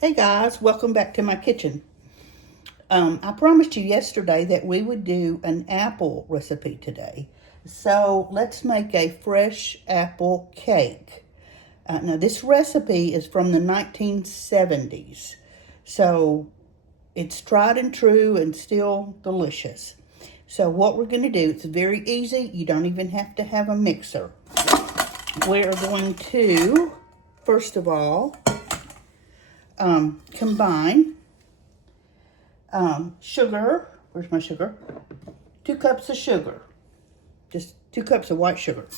Hey guys, welcome back to my kitchen. I promised you yesterday that we would do an apple recipe today. So let's make a fresh apple cake. Now this recipe is from the 1970s. So it's tried and true and still delicious. So what we're going to do, it's very easy. You don't even have to have a mixer. We're going to, first of all, combine sugar. Where's my sugar? 2 cups of sugar. Just 2 cups of white sugar.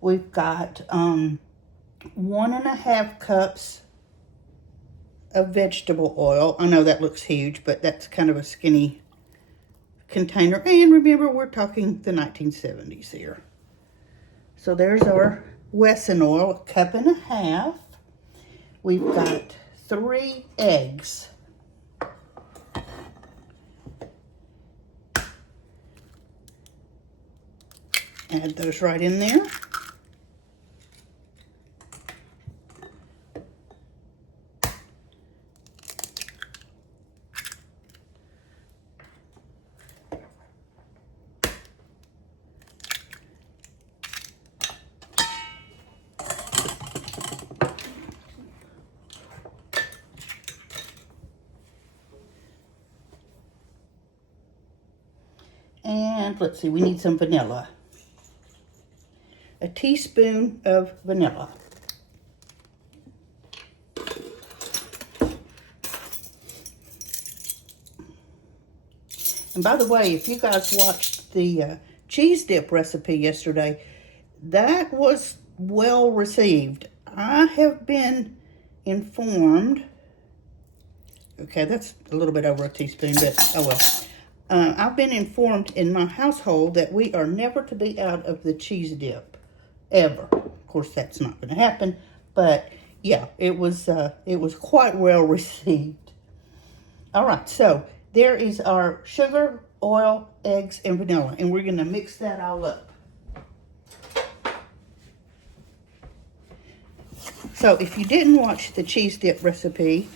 We've got 1.5 cups of vegetable oil. I know that looks huge, but that's kind of a skinny container. And remember, we're talking the 1970s here. So there's our Wesson oil, 1.5 cups. We've got 3 eggs. Add those right in there. And let's see, we need some vanilla. A teaspoon of vanilla. And by the way, if you guys watched the cheese dip recipe yesterday, that was well received. I have been informed, okay, that's a little bit over a teaspoon, but oh well. I've been informed in my household that we are never to be out of the cheese dip, ever. Of course, that's not going to happen, but yeah, it was quite well received. All right, so there is our sugar, oil, eggs, and vanilla, and we're going to mix that all up. So if you didn't watch the cheese dip recipe,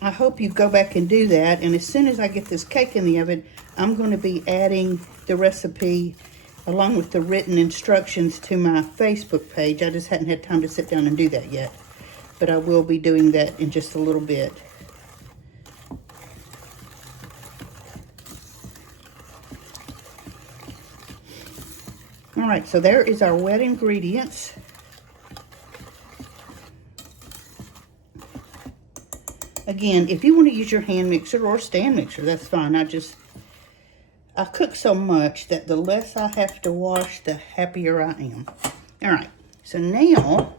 I hope you go back and do that. And as soon as I get this cake in the oven, I'm going to be adding the recipe along with the written instructions to my Facebook page. I just hadn't had time to sit down and do that yet, but I will be doing that in just a little bit. All right, so there is our wet ingredients. Again, if you want to use your hand mixer or stand mixer, that's fine. I cook so much that the less I have to wash, the happier I am. All right, so now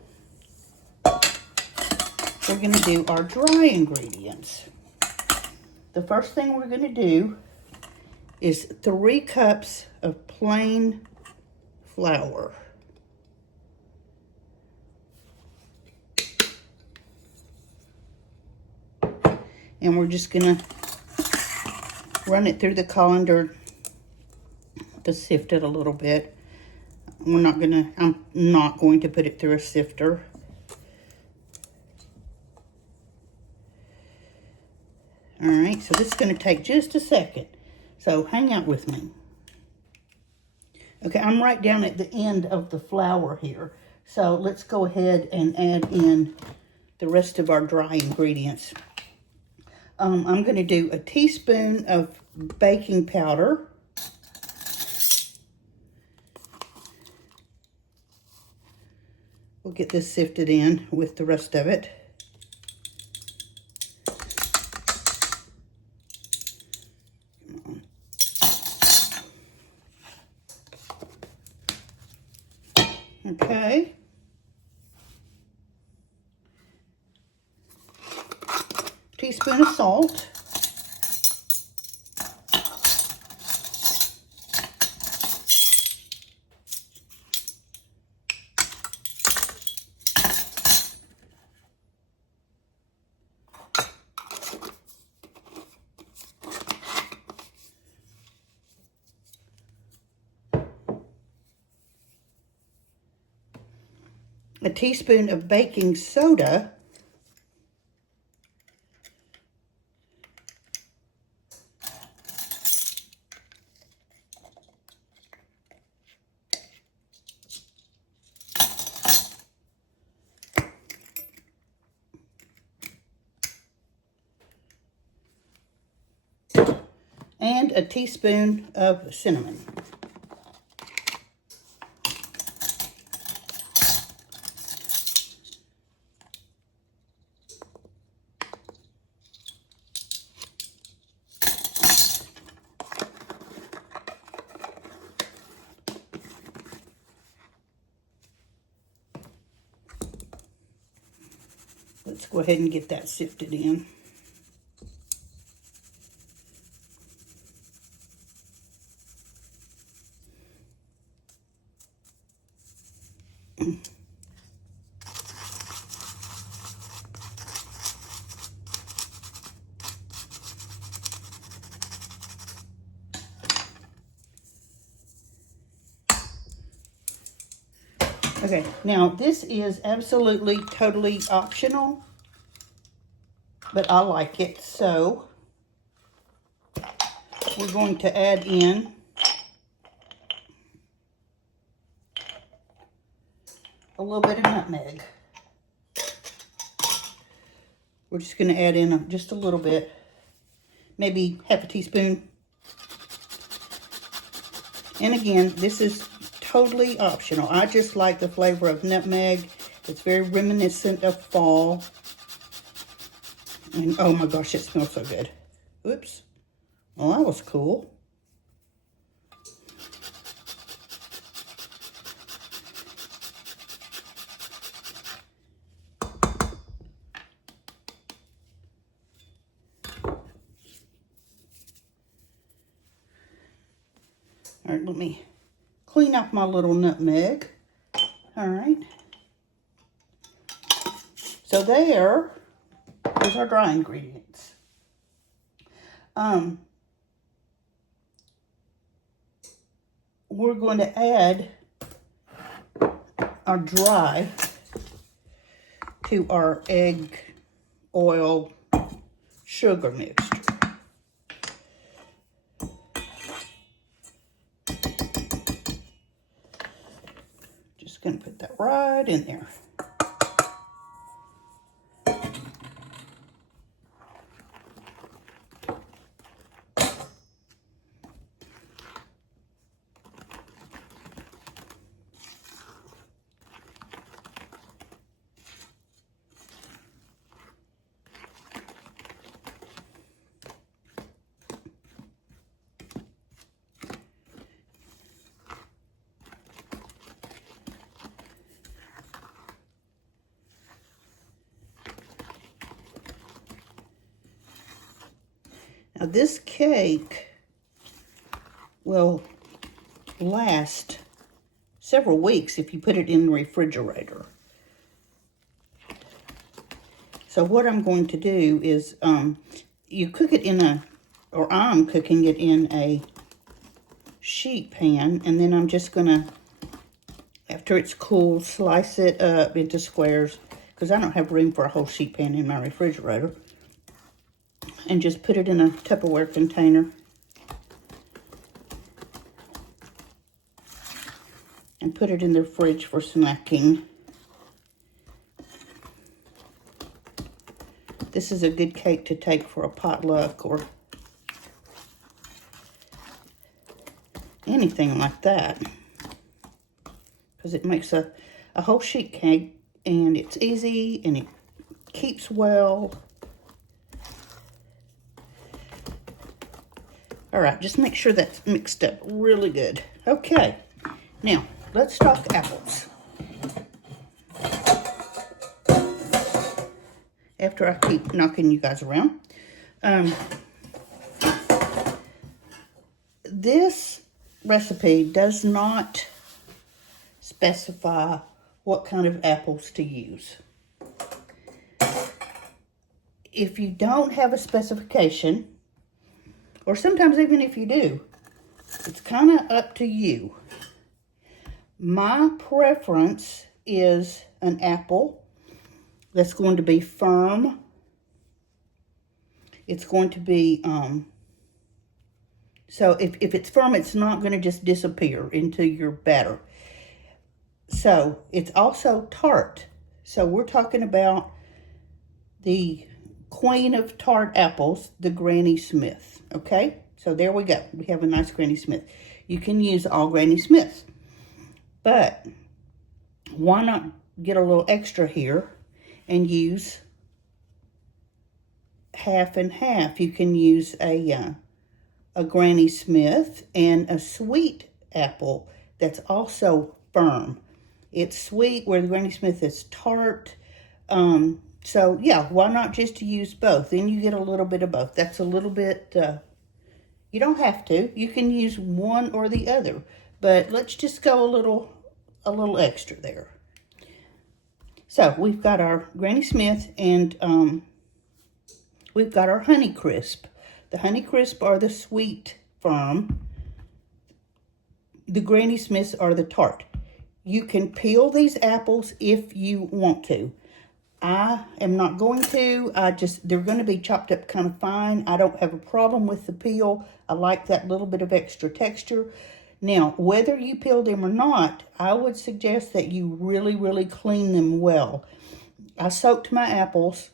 we're going to do our dry ingredients. The first thing we're going to do is 3 cups of plain flour. And we're just going to run it through the colander to sift it a little bit. I'm not going to put it through a sifter. All right, so this is going to take just a second. So hang out with me. Okay, I'm right down at the end of the flour here. So let's go ahead and add in the rest of our dry ingredients. I'm going to do a teaspoon of baking powder. We'll get this sifted in with the rest of it. Okay. Teaspoon of salt. a teaspoon of baking soda, and a teaspoon of cinnamon. Let's go ahead and get that sifted in. Okay, now this is absolutely, totally optional, but I like it, so we're going to add in a little bit of nutmeg. We're just going to add in just a little bit, maybe half a teaspoon. And again, this is totally optional. I just like the flavor of nutmeg. It's very reminiscent of fall. And oh my gosh, it smells so good. Oops. Well, that was cool. All right, let me clean up my little nutmeg. All right. So there's our dry ingredients. We're going to add our dry to our egg, oil, sugar mixture. Just going to put that right in there. Now this cake will last several weeks if you put it in the refrigerator. So what I'm going to do is, you cook it in I'm cooking it in a sheet pan, and then I'm just gonna, after it's cooled, slice it up into squares, because I don't have room for a whole sheet pan in my refrigerator. And just put it in a Tupperware container. And put it in the fridge for snacking. This is a good cake to take for a potluck or anything like that. Because it makes a whole sheet cake, and it's easy and it keeps well. All right, just make sure that's mixed up really good. Okay, now let's talk apples. After I keep knocking you guys around. This recipe does not specify what kind of apples to use. If you don't have a specification, or sometimes even if you do, it's kind of up to you. My preference is an apple that's going to be firm. It's going to be, so if it's firm, it's not going to just disappear into your batter. So it's also tart. So we're talking about the queen of tart apples, the Granny Smith. Okay, so there we go. We have a nice Granny Smith. You can use all Granny Smiths, but why not get a little extra here and use half and half? You can use a Granny Smith and a sweet apple that's also firm. It's sweet where the Granny Smith is tart. So yeah, why not just use both? Then you get a little bit of both. That's a little bit, you don't have to. You can use one or the other, but let's just go a little extra there. So we've got our Granny Smith and we've got our Honey Crisp. The Honey Crisp are the sweet firm. The Granny Smiths are the tart. You can peel these apples if you want to. I am not going to. They're going to be chopped up kind of fine. I don't have a problem with the peel. I like that little bit of extra texture. Now, whether you peel them or not, I would suggest that you really, really clean them well. I soaked my apples.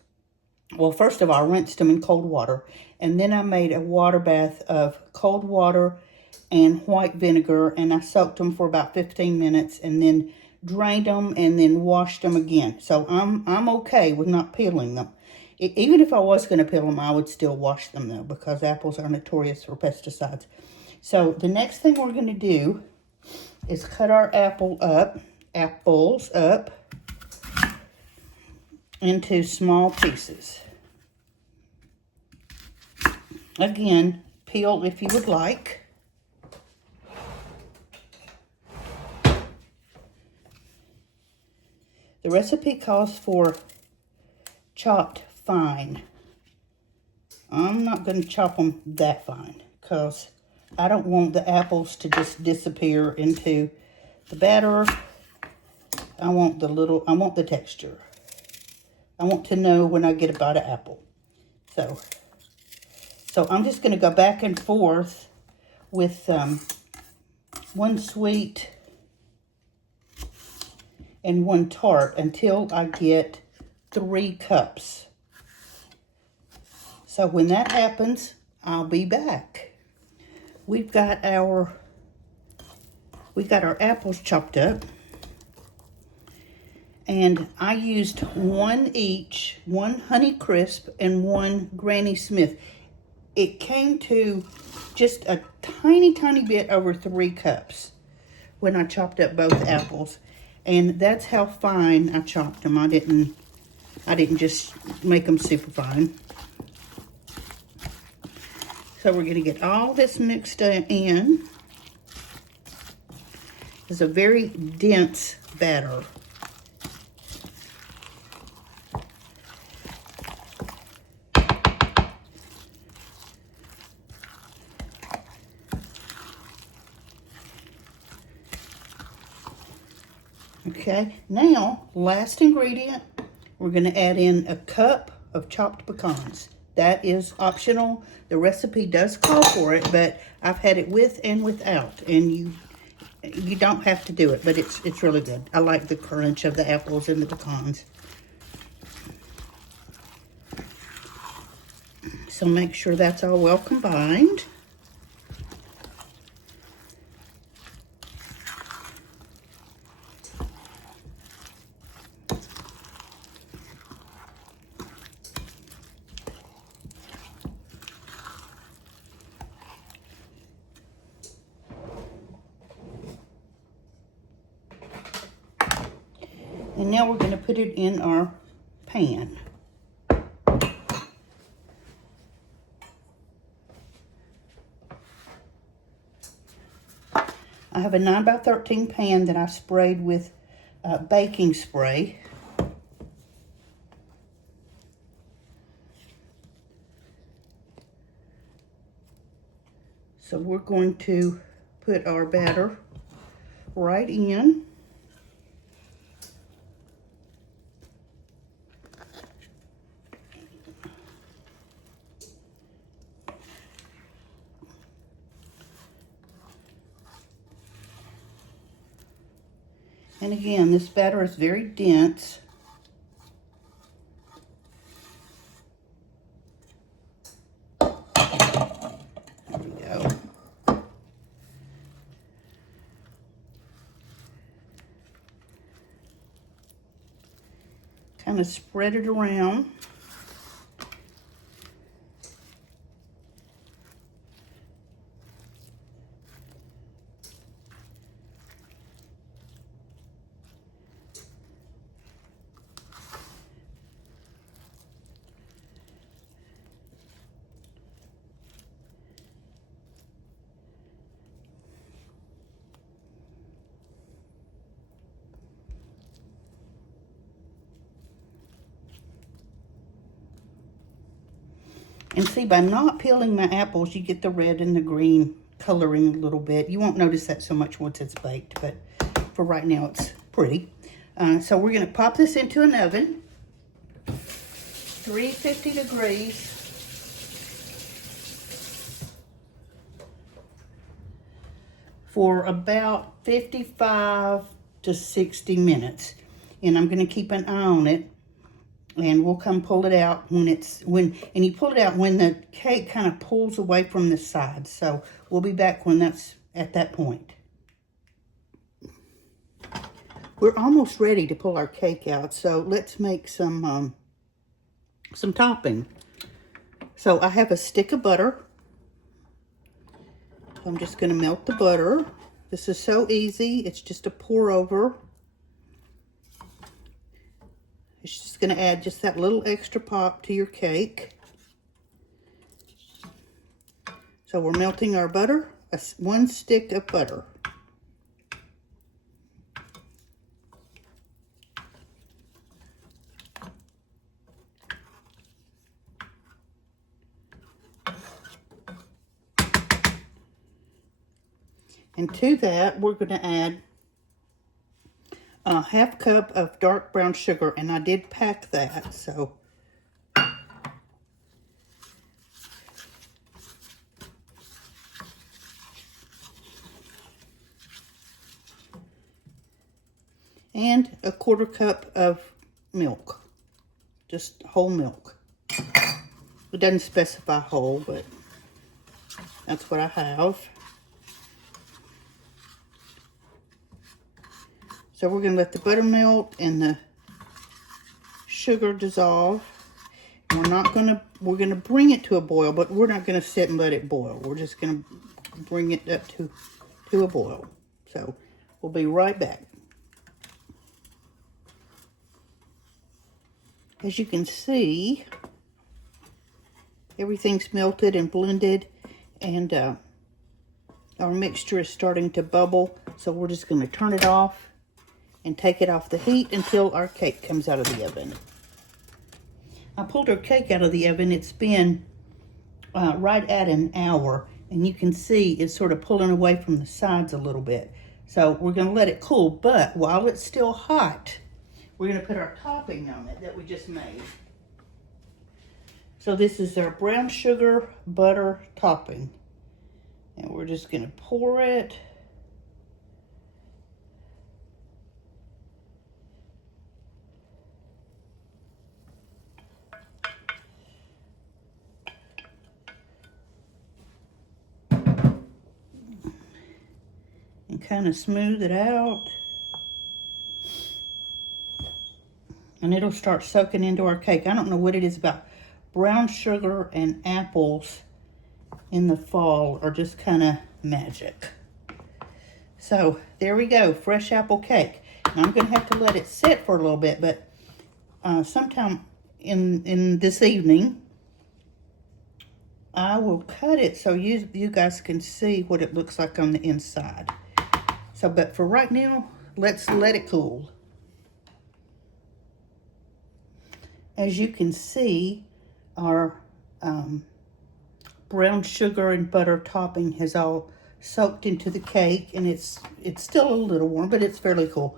Well, first of all, I rinsed them in cold water. And then I made a water bath of cold water and white vinegar. And I soaked them for about 15 minutes and then drained them and then washed them again. So I'm okay with not peeling them. Even if I was going to peel them, I would still wash them though, because apples are notorious for pesticides. So the next thing we're going to do is cut our apples up into small pieces. Again, peel if you would like. The recipe calls for chopped fine. I'm not going to chop them that fine because I don't want the apples to just disappear into the batter. I want the texture. I want to know when I get a bite of apple. So I'm just going to go back and forth with one sweet and one tart until I get 3 cups. So when that happens, I'll be back. We've got our apples chopped up. And I used one each, one Honey Crisp and one Granny Smith. It came to just a tiny, tiny bit over 3 cups when I chopped up both apples. And that's how fine I chopped them. I didn't just make them super fine. So we're going to get all this mixed in. It's a very dense batter. Okay, now, last ingredient, we're going to add in a cup of chopped pecans. That is optional. The recipe does call for it, but I've had it with and without, and you don't have to do it, but it's really good. I like the crunch of the apples and the pecans. So make sure that's all well combined. And now we're going to put it in our pan. I have a 9x13 pan that I sprayed with baking spray. So we're going to put our batter right in. And again, this batter is very dense. There we go. Kind of spread it around. And see, by not peeling my apples, you get the red and the green coloring a little bit. You won't notice that so much once it's baked, but for right now, it's pretty. So we're going to pop this into an oven, 350 degrees. For about 55 to 60 minutes. And I'm going to keep an eye on it. And we'll come pull it out and you pull it out when the cake kind of pulls away from the sides. So we'll be back when that's at that point. We're almost ready to pull our cake out. So let's make some topping. So I have a stick of butter. I'm just going to melt the butter. This is so easy. It's just a pour over. It's just going to add just that little extra pop to your cake. So we're melting our butter, one stick of butter. And to that, we're going to add a half cup of dark brown sugar, and I did pack that, so. And a quarter cup of milk, just whole milk. It doesn't specify whole, but that's what I have. So we're going to let the butter melt and the sugar dissolve. We're going to bring it to a boil, but we're not going to sit and let it boil. We're just going to bring it up to a boil. So we'll be right back. As you can see, everything's melted and blended, and our mixture is starting to bubble. So we're just going to turn it off and take it off the heat until our cake comes out of the oven. I pulled our cake out of the oven. It's been right at an hour, and you can see it's sort of pulling away from the sides a little bit. So we're going to let it cool, but while it's still hot, we're going to put our topping on it that we just made. So this is our brown sugar butter topping, and we're just going to pour it. And kind of smooth it out. And it'll start soaking into our cake. I don't know what it is about brown sugar and apples in the fall are just kind of magic. So there we go, fresh apple cake. Now I'm going to have to let it sit for a little bit, but sometime in this evening, I will cut it so you guys can see what it looks like on the inside. So, but for right now, let's let it cool. As you can see, our brown sugar and butter topping has all soaked into the cake, and it's still a little warm, but it's fairly cool.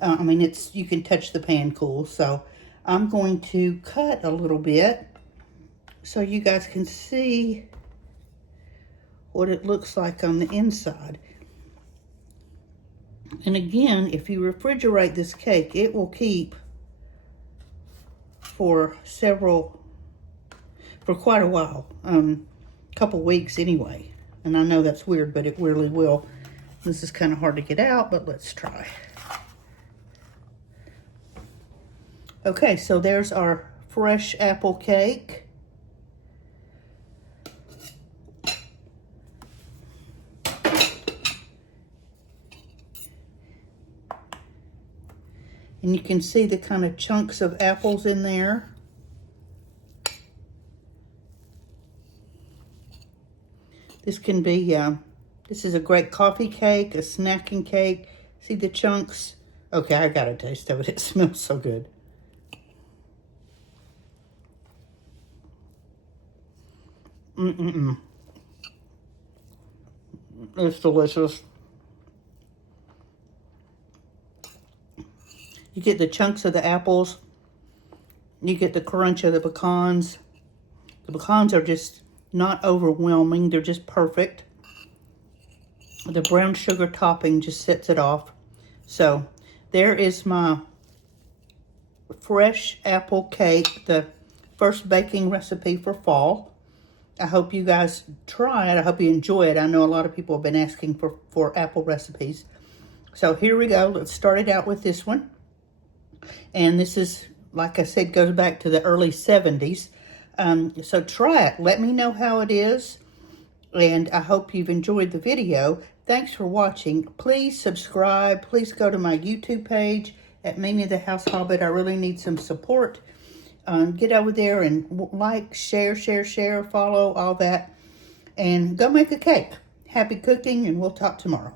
I mean, you can touch the pan cool. So I'm going to cut a little bit so you guys can see what it looks like on the inside. And again, if you refrigerate this cake, it will keep for quite a while, couple weeks anyway. And I know that's weird, but it really will. This is kind of hard to get out, but let's try. Okay, so there's our fresh apple cake. And you can see the kind of chunks of apples in there. This can be, this is a great coffee cake, a snacking cake. See the chunks? Okay, I got a taste of it. It smells so good. It's delicious. You get the chunks of the apples. You get the crunch of the pecans. The pecans are just not overwhelming. They're just perfect. The brown sugar topping just sets it off. So there is my fresh apple cake, the first baking recipe for fall. I hope you guys try it. I hope you enjoy it. I know a lot of people have been asking for apple recipes. So here we go. Let's start it out with this one. And this is, like I said, goes back to the early 70s. So try it. Let me know how it is. And I hope you've enjoyed the video. Thanks for watching. Please subscribe. Please go to my YouTube page at Mimi the House Hobbit. I really need some support. Get over there and like, share, follow, all that. And go make a cake. Happy cooking, and we'll talk tomorrow.